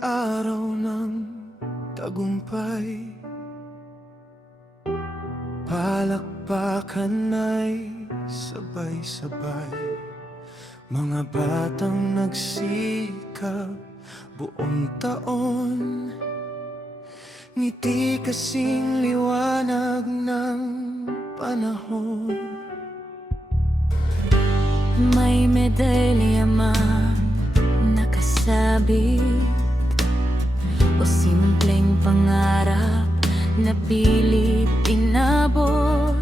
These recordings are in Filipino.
araw ng tagumpay, palakpakan ay sabay-sabay. Mga batang nagsikap buong taon, ngiti kasing liwanag ng panahon. May medalya man nakasabi o simpleng pangarap na pilit inabot,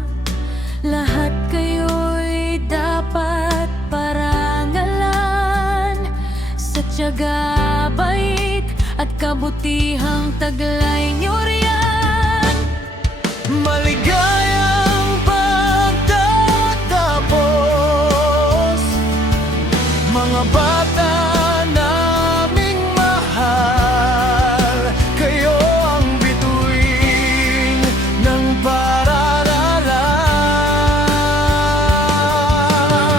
lahat kayo'y dapat parangalan sa tiyaga, bait at kabutihang taglay nyo riyan. Maligayang pagtatapos, mga bata naming mahal. Kayo ang bituin ng paaralan.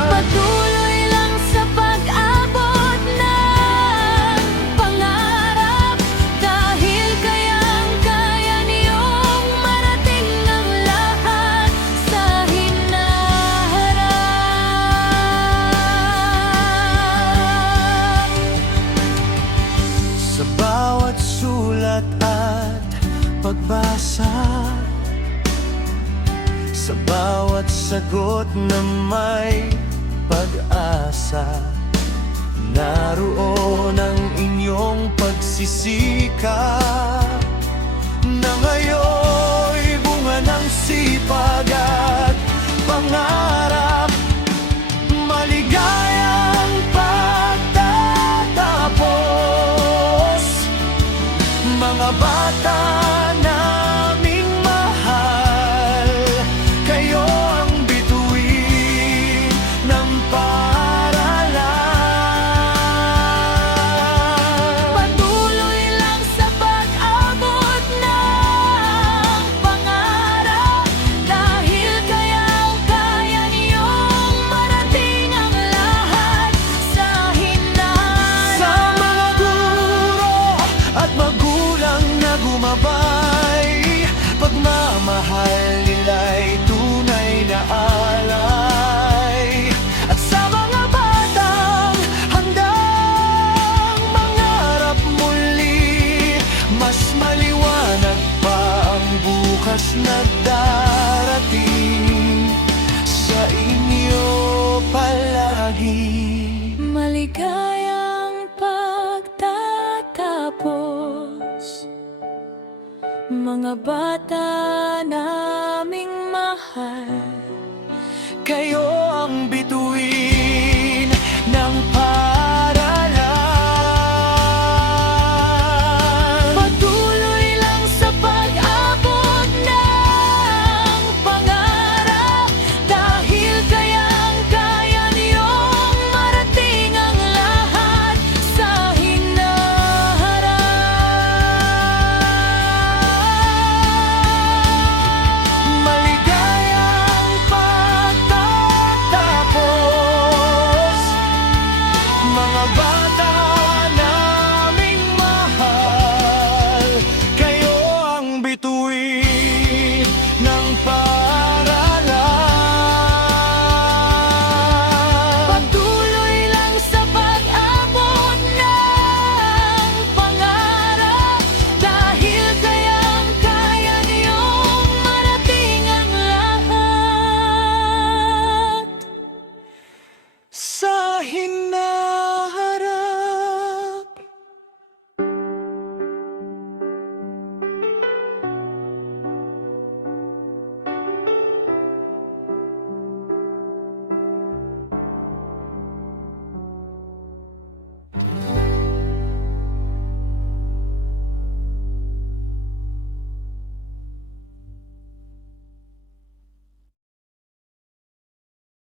Patuloy lang sa pag-abot ng pangarap, dahil kayang-kaya niyong marating ang lahat sa hinaharap. Sa bawat sulat at pagbasa, sa bawat sagot na may pag-asa, naroon ang inyong pagsisikap na ngayon'y bunga ng sipag at pangarap. Maligayang pagtatapos, mga bata naming mahal. Kayo ang bituin ng paaralan. Patuloy lang sa pag-abot ng pangarap, dahil kayang-kaya niyong marating ang lahat sa hinaharap. Sa mga guro at magulang na gumabay, pagmamahal nila'y tunay na alay. At sa mga batang handang mangarap muli, mas maliwanag pa ang bukas na darating sa inyo palagi. Maligayang pagtatapos, mga bata naming mahal. Kayo ang